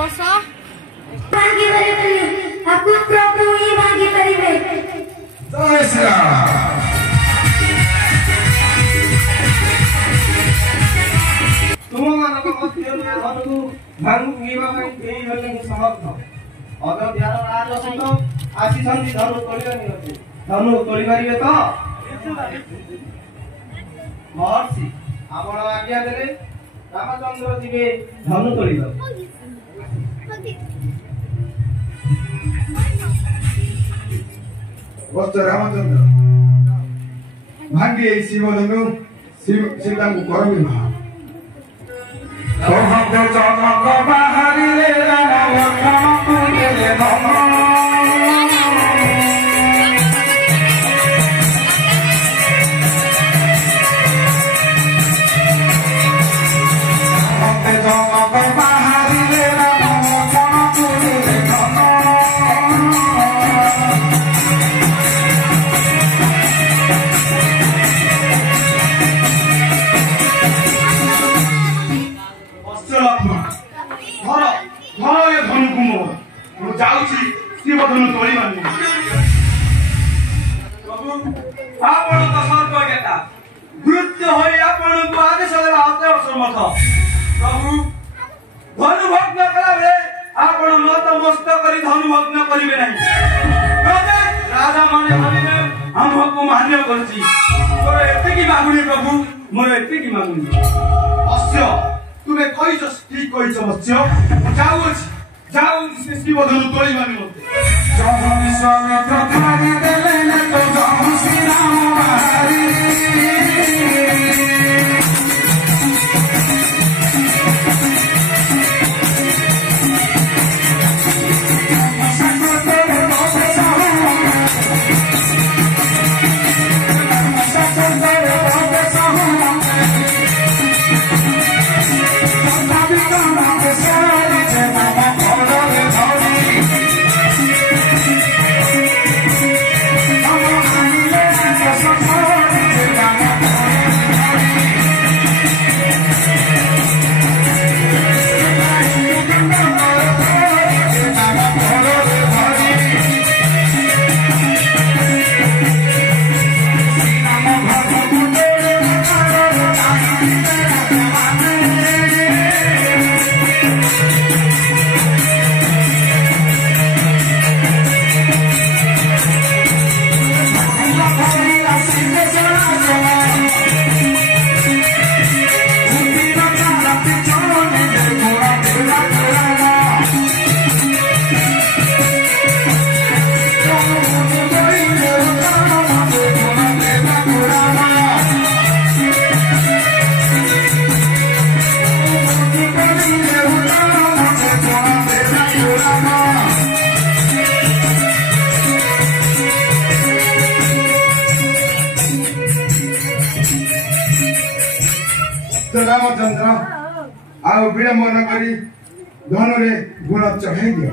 बस भागी परिवे आपको प्रभु ही भागी परिवे जय श्री राम। तुमମାନଙ୍କ ମଧ୍ୟରୁ ଏ ଧନକୁ ଭାଙ୍ଗିବା ପାଇଁ କେହି ହେଲେ ମୁଁ ସମର୍ଥ। ଅଯୋଧ୍ୟାର ରାଜ ସହିତ ଆସିଛନ୍ତି ଧନୁ ତୋଳିବା ନିମନ୍ତେ। ଧନୁ ତୋଳି ପାରିବେ ତ? ମହର୍ଷି ଆପଣ ଆଜ୍ଞା ଦେଲେ ରାମଚନ୍ଦ୍ର ଯିବେ ଧନୁ ତୋଳିବାକୁ। ବସ୍ତ ରାମଚନ୍ଦ୍ର ଭାଙ୍ଗି ଏଇ ଶିବ ଧନୁ ସୀତାଙ୍କୁ କର ବିବାହ। ଜନକ ବାହାରିଲେ ରାମ ଲକ୍ଷ୍ମଣଙ୍କୁ ଦେଲେ ଧନ। ଜନକ ବାହାରିଲେ ରାମ ଲକ୍ଷ୍ମଣଙ୍କୁ ଦେଲେ ଧନ। शिव धनु तोड़ी प्रभु आपण तो सर्वज्ञता वृत्त हो आदेश देवा अतएव समर्थ। प्रभु धनु भग्न कला बेले आपण नतमस्त करी धनु भग्न करिवे नहीं। राजा माने भाविने हमको मान्य करछि। तोर एते की मागुनी प्रभु मोर एते की मागुनी। अस्य तुमे कहिछ ठीक कहिछ मत्स्य जाउछि जाऊ से शिव धनु तोड़ी माने मते जब विश्वामित्र थारी देले न तो जब श्री राम बाहरी रामचंद्र आउ विड़म्बन करी धनुरे गुण चढ़ाई दियो।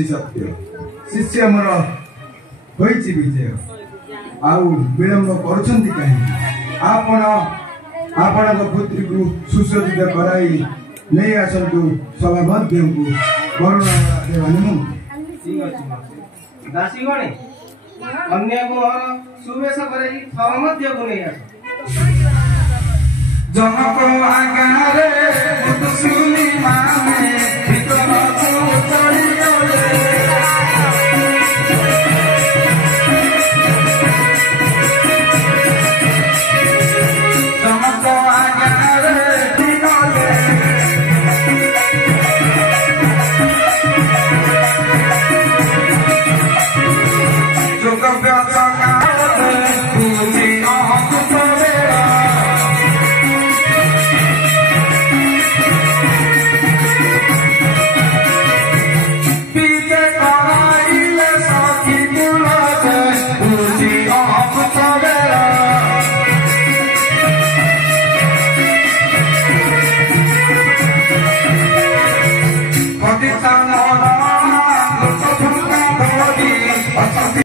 अछि सत्य शिष्य मोर होइछि विजय आउ विलम्ब करुछन्ति काहे आपण पुत्री को सुसज्जित कराई नहीं आसतु सभा मध्य को करुणा देवा निमंत्रण ठीक अछि दासी गणे अन्य को और सुवेश करे सभा मध्य को नहीं आस जनक आगारे सुनी माने भीतर को चढ़ी